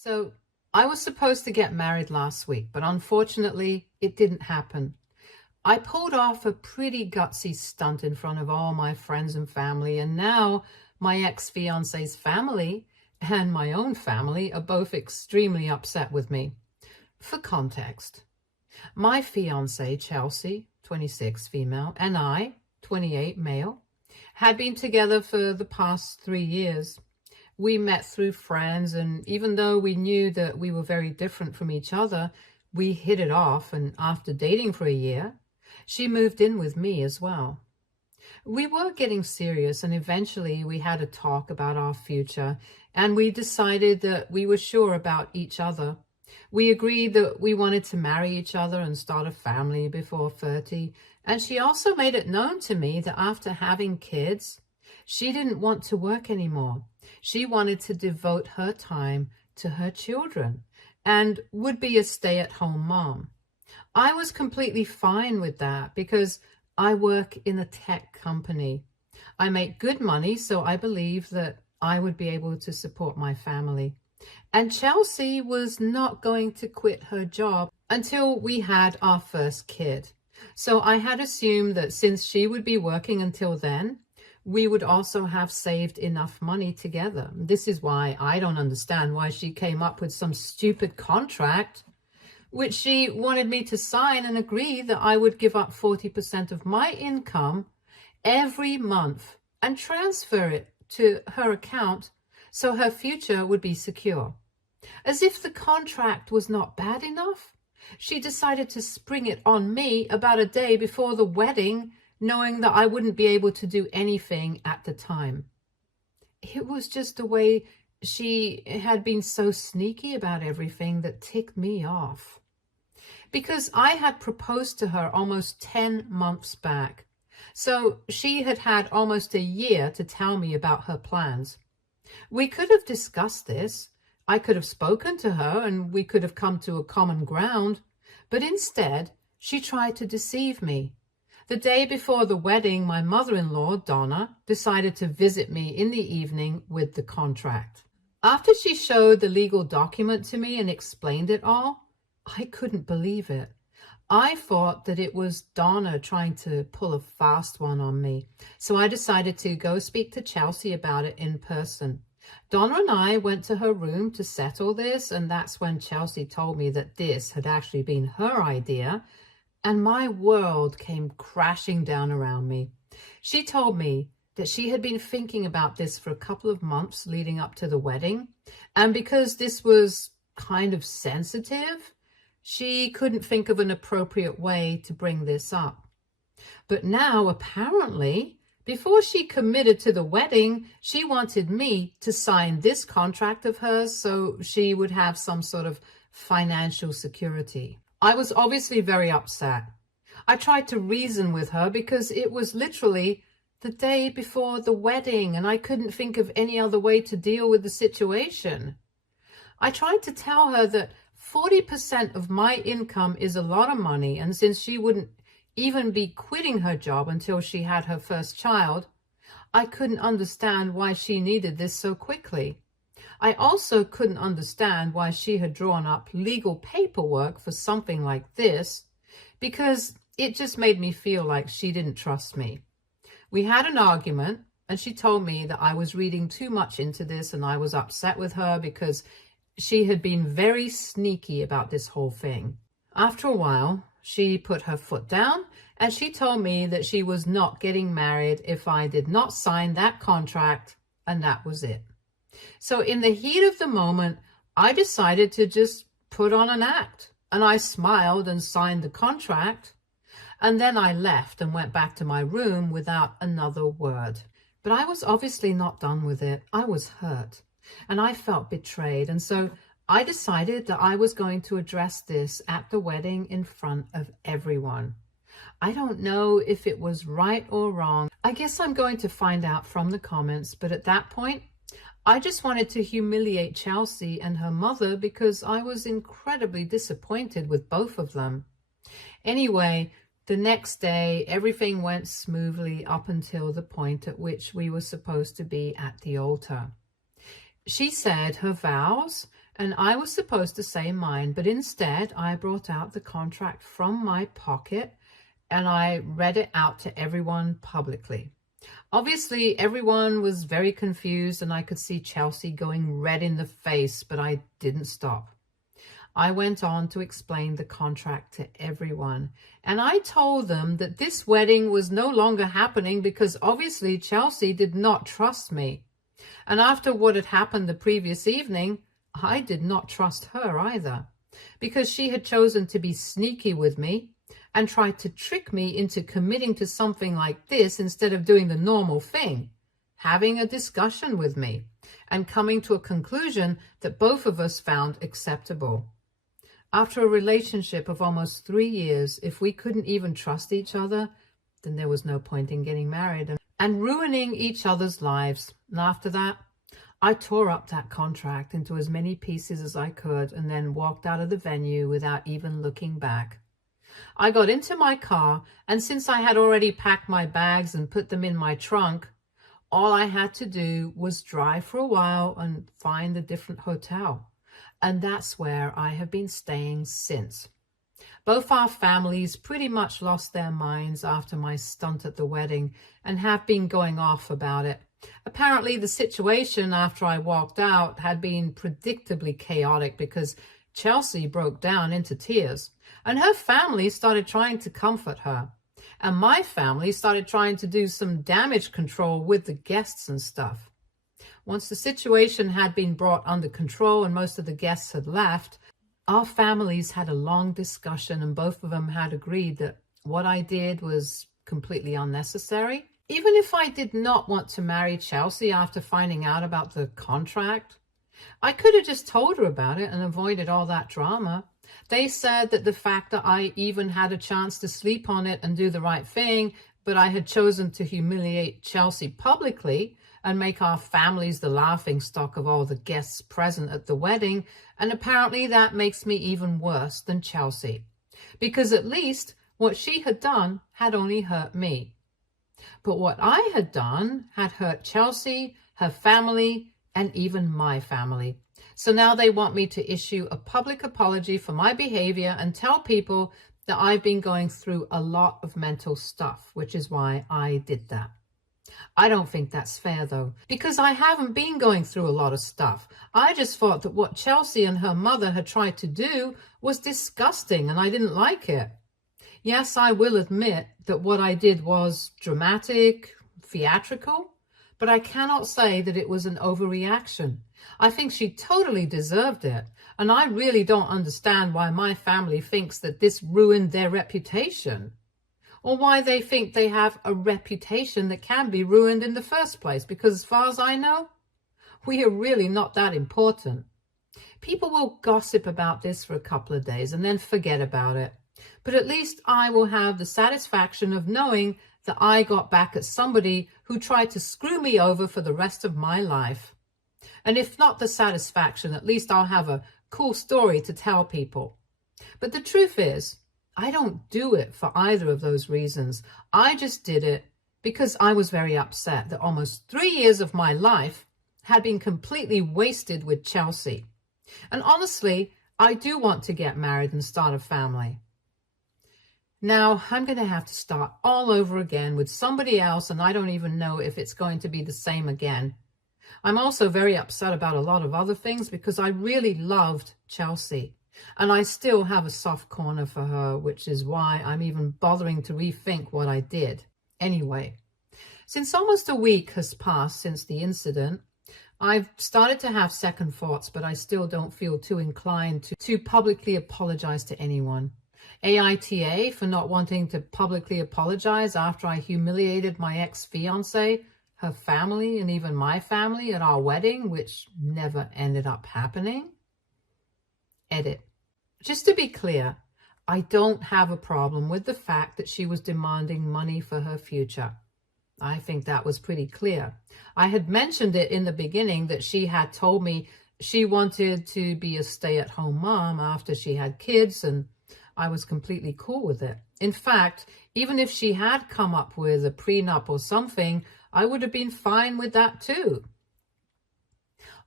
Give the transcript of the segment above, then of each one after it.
So I was supposed to get married last week, but unfortunately it didn't happen. I pulled off a pretty gutsy stunt in front of all my friends and family, and now my ex-fiance's family and my own family are both extremely upset with me. For context, my fiance, Chelsea, 26, female, and I, 28, male, had been together for the past 3 years. We met through friends, and even though we knew that we were very different from each other, we hit it off, and after dating for a year, she moved in with me as well. We were getting serious, and eventually we had a talk about our future, and we decided that we were sure about each other. We agreed that we wanted to marry each other and start a family before 30, and she also made it known to me that after having kids, she didn't want to work anymore. She wanted to devote her time to her children and would be a stay-at-home mom. I was completely fine with that because I work in a tech company. I make good money, so I believe that I would be able to support my family. And Chelsea was not going to quit her job until we had our first kid. So I had assumed that since she would be working until then, we would also have saved enough money together. This is why I don't understand why she came up with some stupid contract which she wanted me to sign and agree that I would give up 40% of my income every month and transfer it to her account so her future would be secure. As if the contract was not bad enough, she decided to spring it on me about a day before the wedding, knowing that I wouldn't be able to do anything at the time. It was just the way she had been so sneaky about everything that ticked me off. Because I had proposed to her almost 10 months back. So she had had almost a year to tell me about her plans. We could have discussed this. I could have spoken to her and we could have come to a common ground. But instead, she tried to deceive me. The day before the wedding, my mother-in-law, Donna, decided to visit me in the evening with the contract. After she showed the legal document to me and explained it all, I couldn't believe it. I thought that it was Donna trying to pull a fast one on me. So I decided to go speak to Chelsea about it in person. Donna and I went to her room to settle this, and that's when Chelsea told me that this had actually been her idea, and my world came crashing down around me. She told me that she had been thinking about this for a couple of months leading up to the wedding, and because this was kind of sensitive, she couldn't think of an appropriate way to bring this up. But now, apparently, before she committed to the wedding, she wanted me to sign this contract of hers so she would have some sort of financial security. I was obviously very upset. I tried to reason with her because it was literally the day before the wedding and I couldn't think of any other way to deal with the situation. I tried to tell her that 40% of my income is a lot of money, and since she wouldn't even be quitting her job until she had her first child, I couldn't understand why she needed this so quickly. I also couldn't understand why she had drawn up legal paperwork for something like this, because it just made me feel like she didn't trust me. We had an argument, and she told me that I was reading too much into this and I was upset with her because she had been very sneaky about this whole thing. After a while, she put her foot down and she told me that she was not getting married if I did not sign that contract, and that was it. So in the heat of the moment, I decided to just put on an act, and I smiled and signed the contract, and then I left and went back to my room without another word. But I was obviously not done with it. I was hurt. And I felt betrayed, and so I decided that I was going to address this at the wedding in front of everyone. I don't know if it was right or wrong. I guess I'm going to find out from the comments, but at that point, I just wanted to humiliate Chelsea and her mother because I was incredibly disappointed with both of them. Anyway, the next day, everything went smoothly up until the point at which we were supposed to be at the altar. She said her vows And I was supposed to say mine, but instead I brought out the contract from my pocket and I read it out to everyone publicly. Obviously, everyone was very confused and I could see Chelsea going red in the face, but I didn't stop. I went on to explain the contract to everyone, and I told them that this wedding was no longer happening because obviously Chelsea did not trust me. And after what had happened the previous evening, I did not trust her either, because she had chosen to be sneaky with me and tried to trick me into committing to something like this instead of doing the normal thing, having a discussion with me and coming to a conclusion that both of us found acceptable. After a relationship of almost 3 years, if we couldn't even trust each other, then there was no point in getting married and ruining each other's lives. And after that, I tore up that contract into as many pieces as I could and then walked out of the venue without even looking back. I got into my car, and since I had already packed my bags and put them in my trunk, all I had to do was drive for a while and find a different hotel. And that's where I have been staying since. Both our families pretty much lost their minds after my stunt at the wedding and have been going off about it. Apparently, the situation after I walked out had been predictably chaotic because Chelsea broke down into tears, and her family started trying to comfort her. And my family started trying to do some damage control with the guests and stuff. Once the situation had been brought under control and most of the guests had left, our families had a long discussion and both of them had agreed that what I did was completely unnecessary. Even if I did not want to marry Chelsea after finding out about the contract, I could have just told her about it and avoided all that drama. They said that the fact that I even had a chance to sleep on it and do the right thing, but I had chosen to humiliate Chelsea publicly and make our families the laughingstock of all the guests present at the wedding, and apparently that makes me even worse than Chelsea, because at least what she had done had only hurt me. But what I had done had hurt Chelsea, her family, and even my family. So now they want me to issue a public apology for my behavior and tell people that I've been going through a lot of mental stuff, which is why I did that. I don't think that's fair, though, because I haven't been going through a lot of stuff. I just thought that what Chelsea and her mother had tried to do was disgusting, and I didn't like it. Yes, I will admit that what I did was dramatic, theatrical, but I cannot say that it was an overreaction. I think she totally deserved it, and I really don't understand why my family thinks that this ruined their reputation, or why they think they have a reputation that can be ruined in the first place, because as far as I know, we are really not that important. People will gossip about this for a couple of days and then forget about it. But at least I will have the satisfaction of knowing that I got back at somebody who tried to screw me over for the rest of my life. And if not the satisfaction, at least I'll have a cool story to tell people. But the truth is, I don't do it for either of those reasons. I just did it because I was very upset that almost 3 years of my life had been completely wasted with Chelsea. And honestly, I do want to get married and start a family. Now, I'm going to have to start all over again with somebody else, and I don't even know if it's going to be the same again. I'm also very upset about a lot of other things because I really loved Chelsea. And I still have a soft corner for her, which is why I'm even bothering to rethink what I did. Anyway, since almost a week has passed since the incident, I've started to have second thoughts, but I still don't feel too inclined to publicly apologize to anyone. AITA for not wanting to publicly apologize after I humiliated my ex-fiancé, her family, and even my family at our wedding, which never ended up happening. Edit. Just to be clear, I don't have a problem with the fact that she was demanding money for her future. I think that was pretty clear. I had mentioned it in the beginning that she had told me she wanted to be a stay-at-home mom after she had kids, and I was completely cool with it. In fact, even if she had come up with a prenup or something, I would have been fine with that too.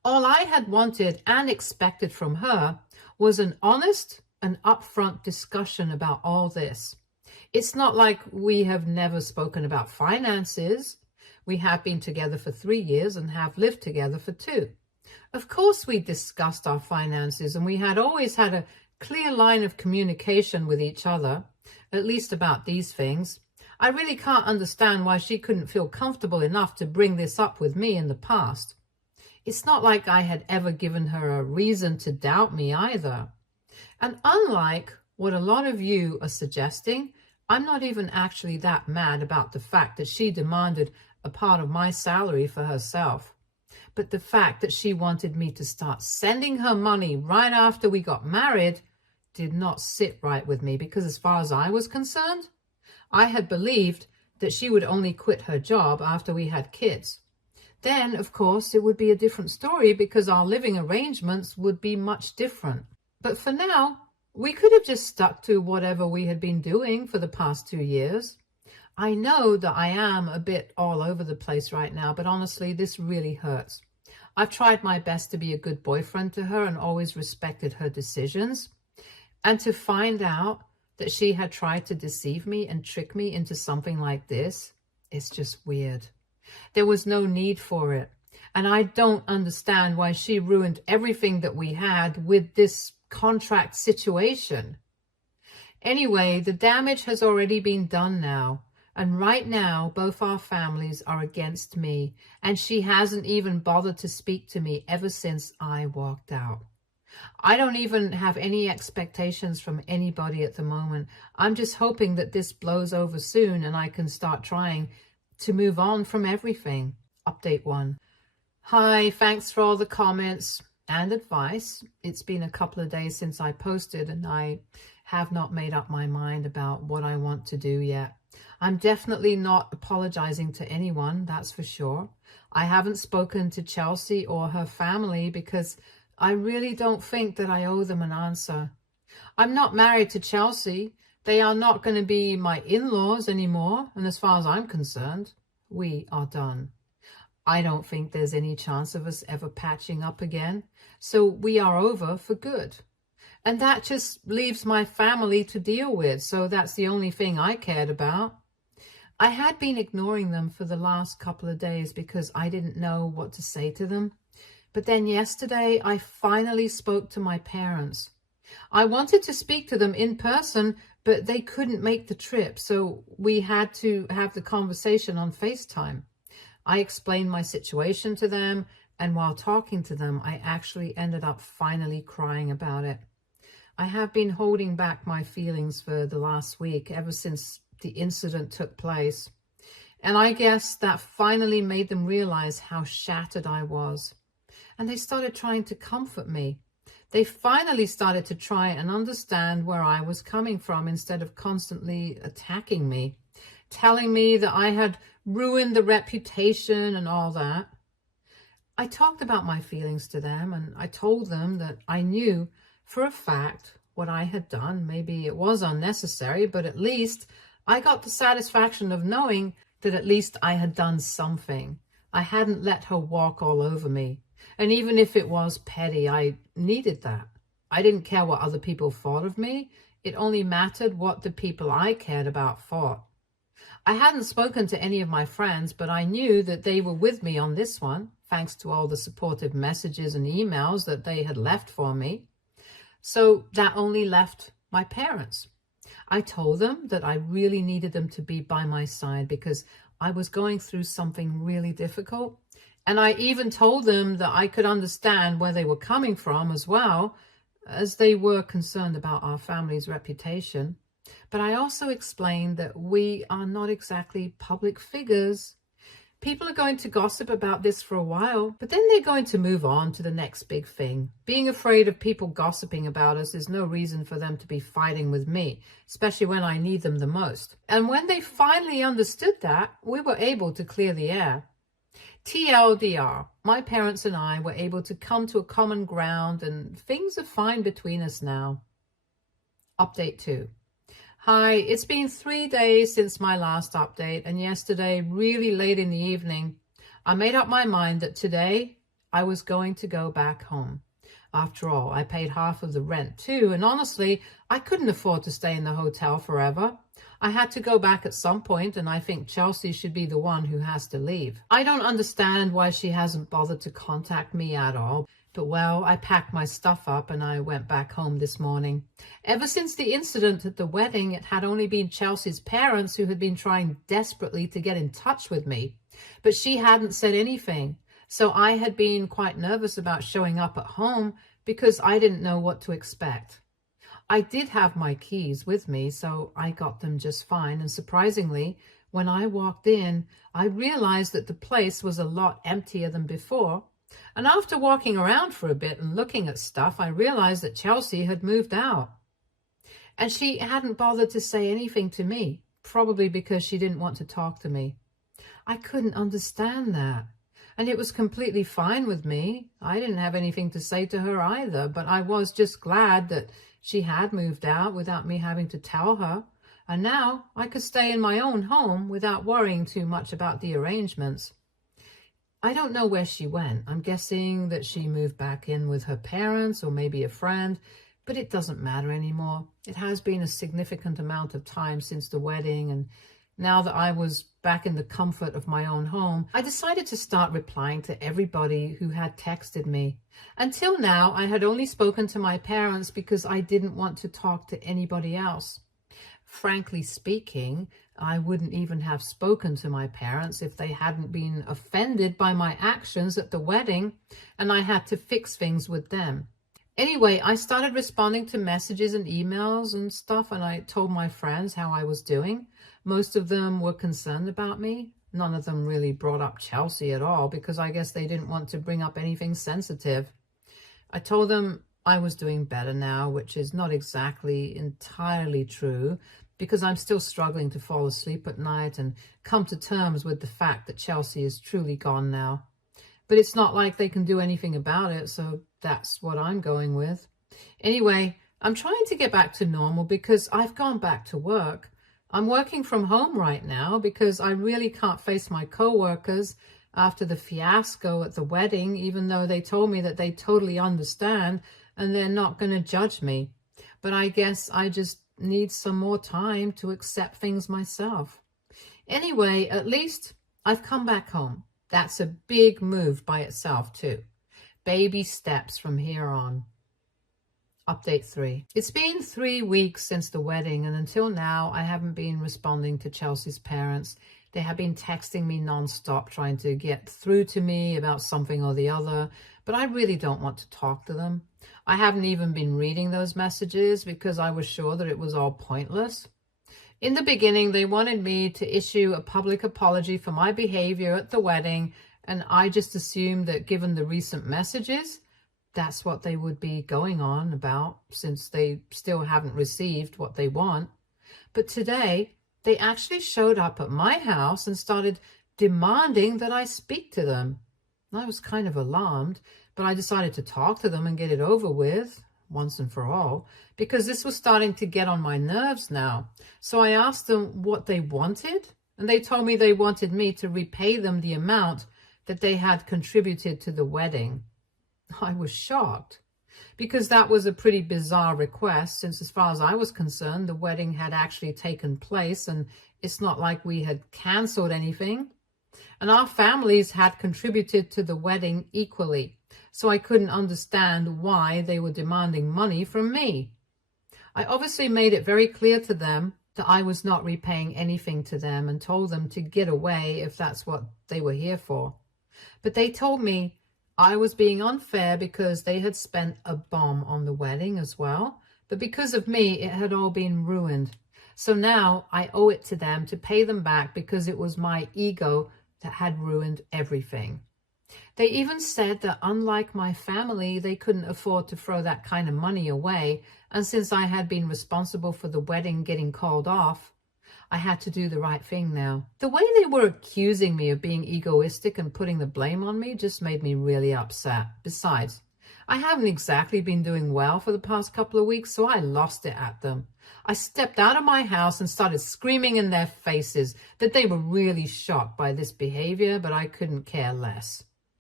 All I had wanted and expected from her was an honest and upfront discussion about all this. It's not like we have never spoken about finances. We have been together for 3 years and have lived together for 2. Of course, we discussed our finances, and we had always had a clear line of communication with each other, at least about these things. I really can't understand why she couldn't feel comfortable enough to bring this up with me in the past. It's not like I had ever given her a reason to doubt me either. And unlike what a lot of you are suggesting, I'm not even actually that mad about the fact that she demanded a part of my salary for herself. But the fact that she wanted me to start sending her money right after we got married did not sit right with me, because as far as I was concerned, I had believed that she would only quit her job after we had kids. Then, of course, it would be a different story because our living arrangements would be much different. But for now, we could have just stuck to whatever we had been doing for the past 2 years. I know that I am a bit all over the place right now, but honestly, this really hurts. I've tried my best to be a good boyfriend to her and always respected her decisions. And to find out that she had tried to deceive me and trick me into something like this, it's just weird. There was no need for it. And I don't understand why she ruined everything that we had with this contract situation. Anyway, the damage has already been done now. And right now, both our families are against me. And she hasn't even bothered to speak to me ever since I walked out. I don't even have any expectations from anybody at the moment. I'm just hoping that this blows over soon and I can start trying to move on from everything. Update 1. Hi, thanks for all the comments and advice. It's been a couple of days since I posted and I have not made up my mind about what I want to do yet. I'm definitely not apologizing to anyone, that's for sure. I haven't spoken to Chelsea or her family because I really don't think that I owe them an answer. I'm not married to Chelsea. They are not going to be my in-laws anymore. And as far as I'm concerned, we are done. I don't think there's any chance of us ever patching up again. So we are over for good. And that just leaves my family to deal with. So that's the only thing I cared about. I had been ignoring them for the last couple of days because I didn't know what to say to them. But then yesterday, I finally spoke to my parents. I wanted to speak to them in person, but they couldn't make the trip, so we had to have the conversation on FaceTime. I explained my situation to them, and while talking to them, I actually ended up finally crying about it. I have been holding back my feelings for the last week, ever since the incident took place. And I guess that finally made them realize how shattered I was. And they started trying to comfort me. They finally started to try and understand where I was coming from instead of constantly attacking me, telling me that I had ruined the reputation and all that. I talked about my feelings to them, and I told them that I knew for a fact what I had done. Maybe it was unnecessary, but at least I got the satisfaction of knowing that at least I had done something. I hadn't let her walk all over me. And even if it was petty, I needed that. I didn't care what other people thought of me. It only mattered what the people I cared about thought. I hadn't spoken to any of my friends, but I knew that they were with me on this one, thanks to all the supportive messages and emails that they had left for me. So that only left my parents. I told them that I really needed them to be by my side because I was going through something really difficult. And I even told them that I could understand where they were coming from as well, as they were concerned about our family's reputation. But I also explained that we are not exactly public figures. People are going to gossip about this for a while, but then they're going to move on to the next big thing. Being afraid of people gossiping about us is no reason for them to be fighting with me, especially when I need them the most. And when they finally understood that, we were able to clear the air. TLDR, my parents and I were able to come to a common ground and things are fine between us now. Update 2. Hi, it's been 3 days since my last update, and yesterday, really late in the evening, I made up my mind that today I was going to go back home. After all, I paid half of the rent too, and honestly, I couldn't afford to stay in the hotel forever. I had to go back at some point, and I think Chelsea should be the one who has to leave. I don't understand why she hasn't bothered to contact me at all. But well, I packed my stuff up and I went back home this morning. Ever since the incident at the wedding, it had only been Chelsea's parents who had been trying desperately to get in touch with me. But she hadn't said anything. So I had been quite nervous about showing up at home because I didn't know what to expect. I did have my keys with me, so I got them just fine. And surprisingly, when I walked in, I realized that the place was a lot emptier than before. And after walking around for a bit and looking at stuff, I realized that Chelsea had moved out. And she hadn't bothered to say anything to me, probably because she didn't want to talk to me. I couldn't understand that. And it was completely fine with me. I didn't have anything to say to her either, but I was just glad that she had moved out without me having to tell her. And now I could stay in my own home without worrying too much about the arrangements. I don't know where she went. I'm guessing that she moved back in with her parents or maybe a friend, but it doesn't matter anymore. It has been a significant amount of time since the wedding, and now that I was back in the comfort of my own home, I decided to start replying to everybody who had texted me. Until now, I had only spoken to my parents because I didn't want to talk to anybody else. Frankly speaking, I wouldn't even have spoken to my parents if they hadn't been offended by my actions at the wedding, and I had to fix things with them. Anyway, I started responding to messages and emails and stuff, and I told my friends how I was doing. Most of them were concerned about me. None of them really brought up Chelsea at all because I guess they didn't want to bring up anything sensitive. I told them I was doing better now, which is not exactly entirely true because I'm still struggling to fall asleep at night and come to terms with the fact that Chelsea is truly gone now. But it's not like they can do anything about it, so that's what I'm going with. Anyway, I'm trying to get back to normal because I've gone back to work. I'm working from home right now because I really can't face my coworkers after the fiasco at the wedding, even though they told me that they totally understand and they're not going to judge me. But I guess I just need some more time to accept things myself. Anyway, at least I've come back home. That's a big move by itself too. Baby steps from here on. Update 3. It's been 3 weeks since the wedding, and until now I haven't been responding to Chelsea's parents. They have been texting me nonstop, trying to get through to me about something or the other, but I really don't want to talk to them. I haven't even been reading those messages because I was sure that it was all pointless. In the beginning, they wanted me to issue a public apology for my behavior at the wedding, and I just assumed that given the recent messages, that's what they would be going on about, since they still haven't received what they want. But today, they actually showed up at my house and started demanding that I speak to them. I was kind of alarmed, but I decided to talk to them and get it over with, once and for all, because this was starting to get on my nerves now. So I asked them what they wanted, and they told me they wanted me to repay them the amount that they had contributed to the wedding. I was shocked, because that was a pretty bizarre request, since as far as I was concerned, the wedding had actually taken place, and it's not like we had cancelled anything. And our families had contributed to the wedding equally, so I couldn't understand why they were demanding money from me. I obviously made it very clear to them that I was not repaying anything to them and told them to get away if that's what they were here for. But they told me I was being unfair because they had spent a bomb on the wedding as well, but because of me, it had all been ruined. So now I owe it to them to pay them back because it was my ego that had ruined everything. They even said that unlike my family, they couldn't afford to throw that kind of money away, and since I had been responsible for the wedding getting called off, I had to do the right thing now. The way they were accusing me of being egoistic and putting the blame on me just made me really upset. Besides, I haven't exactly been doing well for the past couple of weeks, so I lost it at them. I stepped out of my house and started screaming in their faces that they were really shocked by this behavior, but I couldn't care less.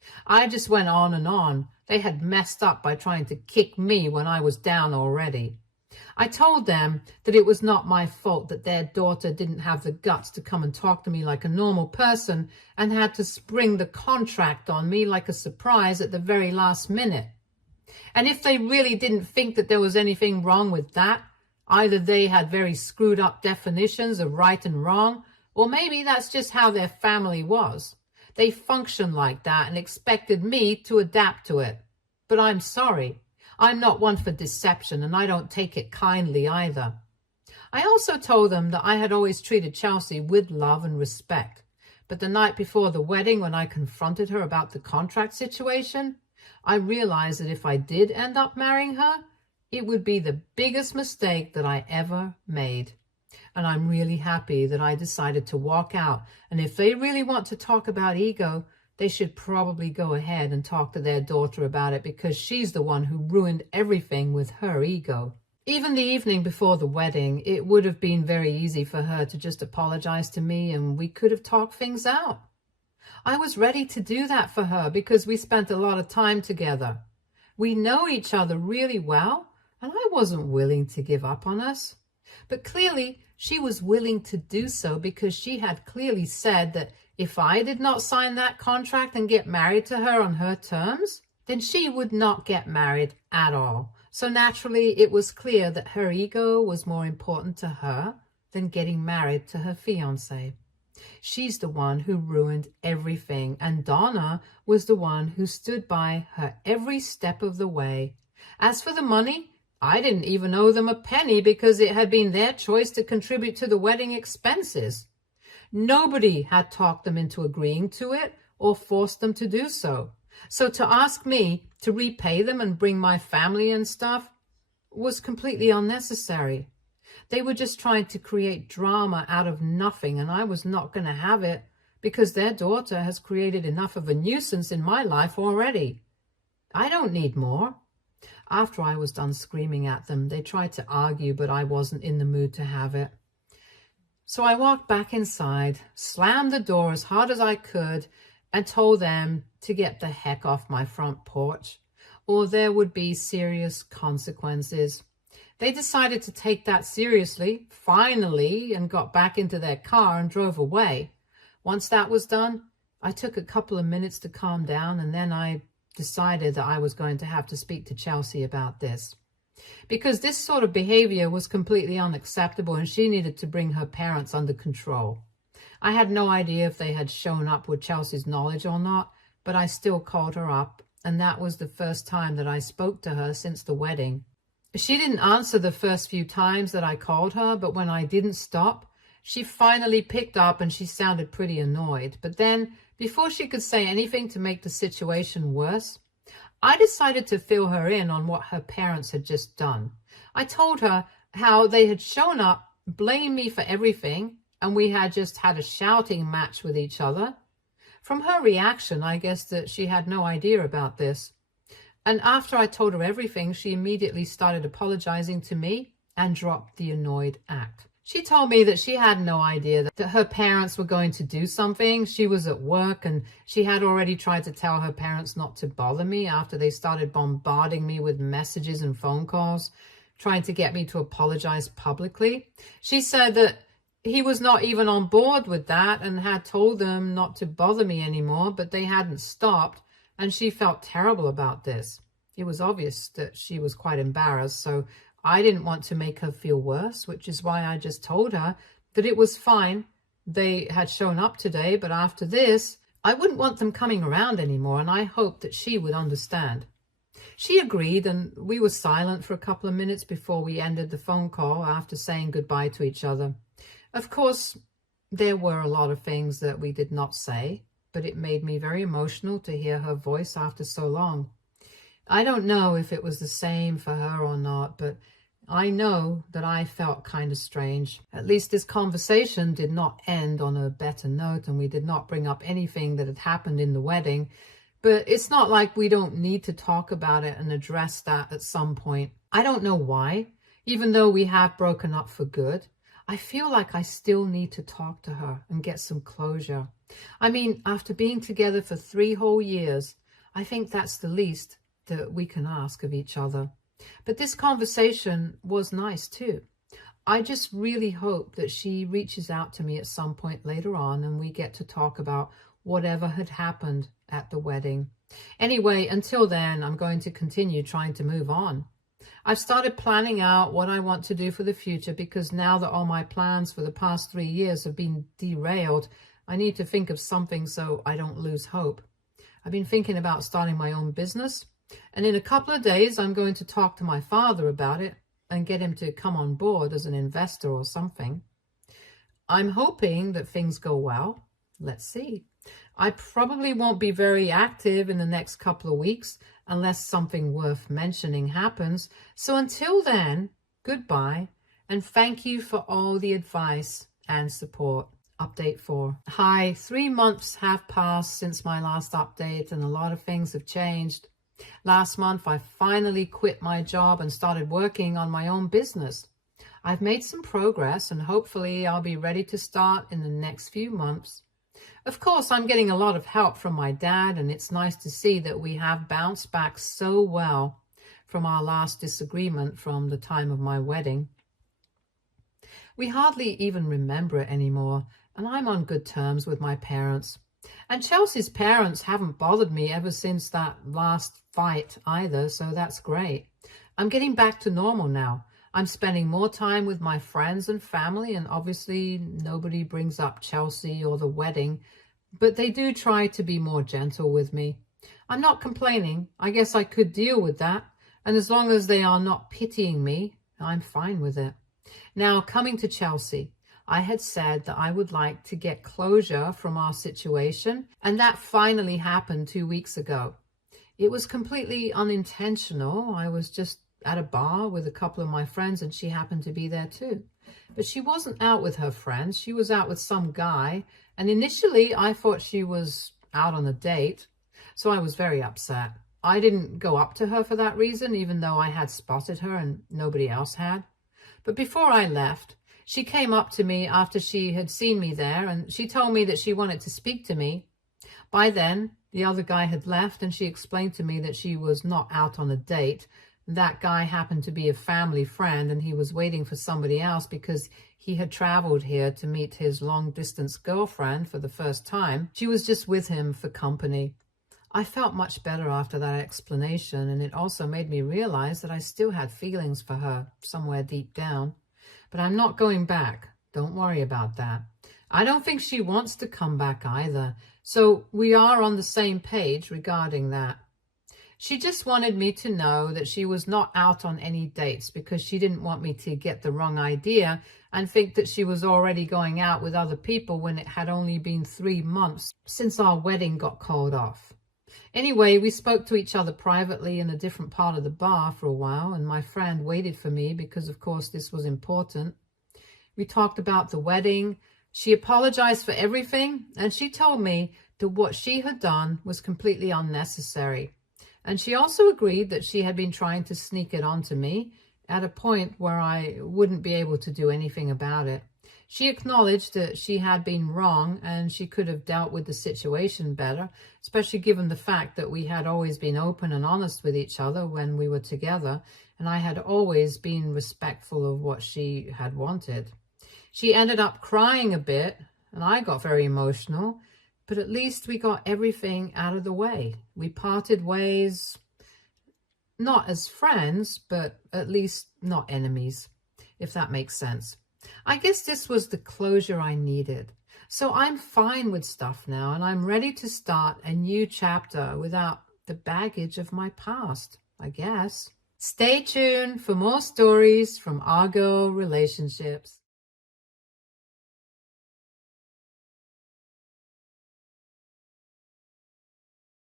I just went on and on. They had messed up by trying to kick me when I was down already. I told them that it was not my fault that their daughter didn't have the guts to come and talk to me like a normal person and had to spring the contract on me like a surprise at the very last minute. And if they really didn't think that there was anything wrong with that, either they had very screwed up definitions of right and wrong, or maybe that's just how their family was. They functioned like that and expected me to adapt to it. But I'm sorry. I'm not one for deception, and I don't take it kindly either. I also told them that I had always treated Chelsea with love and respect. But the night before the wedding, when I confronted her about the contract situation, I realized that if I did end up marrying her, it would be the biggest mistake that I ever made. And I'm really happy that I decided to walk out. And if they really want to talk about ego, they should probably go ahead and talk to their daughter about it, because she's the one who ruined everything with her ego. Even the evening before the wedding, it would have been very easy for her to just apologize to me and we could have talked things out. I was ready to do that for her because we spent a lot of time together. We know each other really well, and I wasn't willing to give up on us. But clearly, she was willing to do so because she had clearly said that if I did not sign that contract and get married to her on her terms, then she would not get married at all. So naturally, it was clear that her ego was more important to her than getting married to her fiancé. She's the one who ruined everything, and Donna was the one who stood by her every step of the way. As for the money, I didn't even owe them a penny because it had been their choice to contribute to the wedding expenses. Nobody had talked them into agreeing to it or forced them to do so. So to ask me to repay them and bring my family and stuff was completely unnecessary. They were just trying to create drama out of nothing, and I was not going to have it because their daughter has created enough of a nuisance in my life already. I don't need more. After I was done screaming at them, they tried to argue, but I wasn't in the mood to have it. So I walked back inside, slammed the door as hard as I could, and told them to get the heck off my front porch, or there would be serious consequences. They decided to take that seriously, finally, and got back into their car and drove away. Once that was done, I took a couple of minutes to calm down, and then I decided that I was going to have to speak to Chelsea about this. Because this sort of behavior was completely unacceptable, and she needed to bring her parents under control. I had no idea if they had shown up with Chelsea's knowledge or not, but I still called her up, and that was the first time that I spoke to her since the wedding. She didn't answer the first few times that I called her, but when I didn't stop, she finally picked up and she sounded pretty annoyed. But then, before she could say anything to make the situation worse, I decided to fill her in on what her parents had just done. I told her how they had shown up, blamed me for everything, and we had just had a shouting match with each other. From her reaction, I guessed that she had no idea about this. And after I told her everything, she immediately started apologizing to me and dropped the annoyed act. She told me that she had no idea that her parents were going to do something. She was at work and she had already tried to tell her parents not to bother me after they started bombarding me with messages and phone calls, trying to get me to apologize publicly. She said that he was not even on board with that and had told them not to bother me anymore, but they hadn't stopped. And she felt terrible about this. It was obvious that she was quite embarrassed, so I didn't want to make her feel worse, which is why I just told her that it was fine. They had shown up today, but after this, I wouldn't want them coming around anymore, and I hoped that she would understand. She agreed, and we were silent for a couple of minutes before we ended the phone call after saying goodbye to each other. Of course, there were a lot of things that we did not say, but it made me very emotional to hear her voice after so long. I don't know if it was the same for her or not, but I know that I felt kind of strange. At least this conversation did not end on a better note, and we did not bring up anything that had happened in the wedding. But it's not like we don't need to talk about it and address that at some point. I don't know why, even though we have broken up for good. I feel like I still need to talk to her and get some closure. I mean, after being together for 3 whole years, I think that's the least that we can ask of each other. But this conversation was nice too. I just really hope that she reaches out to me at some point later on and we get to talk about whatever had happened at the wedding. Anyway, until then, I'm going to continue trying to move on. I've started planning out what I want to do for the future because now that all my plans for the past 3 years have been derailed, I need to think of something so I don't lose hope. I've been thinking about starting my own business, and in a couple of days I'm going to talk to my father about it and get him to come on board as an investor or something. I'm hoping that things go well. Let's see. I probably won't be very active in the next couple of weeks unless something worth mentioning happens. So until then, goodbye, and thank you for all the advice and support. Update 4. Hi, 3 months have passed since my last update and a lot of things have changed. Last month, I finally quit my job and started working on my own business. I've made some progress and hopefully I'll be ready to start in the next few months. Of course, I'm getting a lot of help from my dad, and it's nice to see that we have bounced back so well from our last disagreement from the time of my wedding. We hardly even remember it anymore, and I'm on good terms with my parents. And Chelsea's parents haven't bothered me ever since that last fight either, so that's great. I'm getting back to normal now. I'm spending more time with my friends and family, and obviously nobody brings up Chelsea or the wedding, but they do try to be more gentle with me. I'm not complaining. I guess I could deal with that, and as long as they are not pitying me, I'm fine with it. Now, coming to Chelsea, I had said that I would like to get closure from our situation, and that finally happened 2 weeks ago. It was completely unintentional. I was just at a bar with a couple of my friends and she happened to be there too. But she wasn't out with her friends. She was out with some guy. And initially I thought she was out on a date. So I was very upset. I didn't go up to her for that reason, even though I had spotted her and nobody else had. But before I left, she came up to me after she had seen me there and she told me that she wanted to speak to me. By then, the other guy had left and she explained to me that she was not out on a date. That guy happened to be a family friend and he was waiting for somebody else because he had traveled here to meet his long-distance girlfriend for the first time. She was just with him for company. I felt much better after that explanation, and it also made me realize that I still had feelings for her somewhere deep down. But I'm not going back. Don't worry about that. I don't think she wants to come back either. So we are on the same page regarding that. She just wanted me to know that she was not out on any dates because she didn't want me to get the wrong idea and think that she was already going out with other people when it had only been 3 months since our wedding got called off. Anyway, we spoke to each other privately in a different part of the bar for a while, and my friend waited for me because, of course, this was important. We talked about the wedding. She apologized for everything, and she told me that what she had done was completely unnecessary. And she also agreed that she had been trying to sneak it onto me at a point where I wouldn't be able to do anything about it. She acknowledged that she had been wrong and she could have dealt with the situation better, especially given the fact that we had always been open and honest with each other when we were together, and I had always been respectful of what she had wanted. She ended up crying a bit, and I got very emotional. But at least we got everything out of the way. We parted ways, not as friends, but at least not enemies, if that makes sense. I guess this was the closure I needed. So I'm fine with stuff now, and I'm ready to start a new chapter without the baggage of my past, I guess. Stay tuned for more stories from our girl relationships.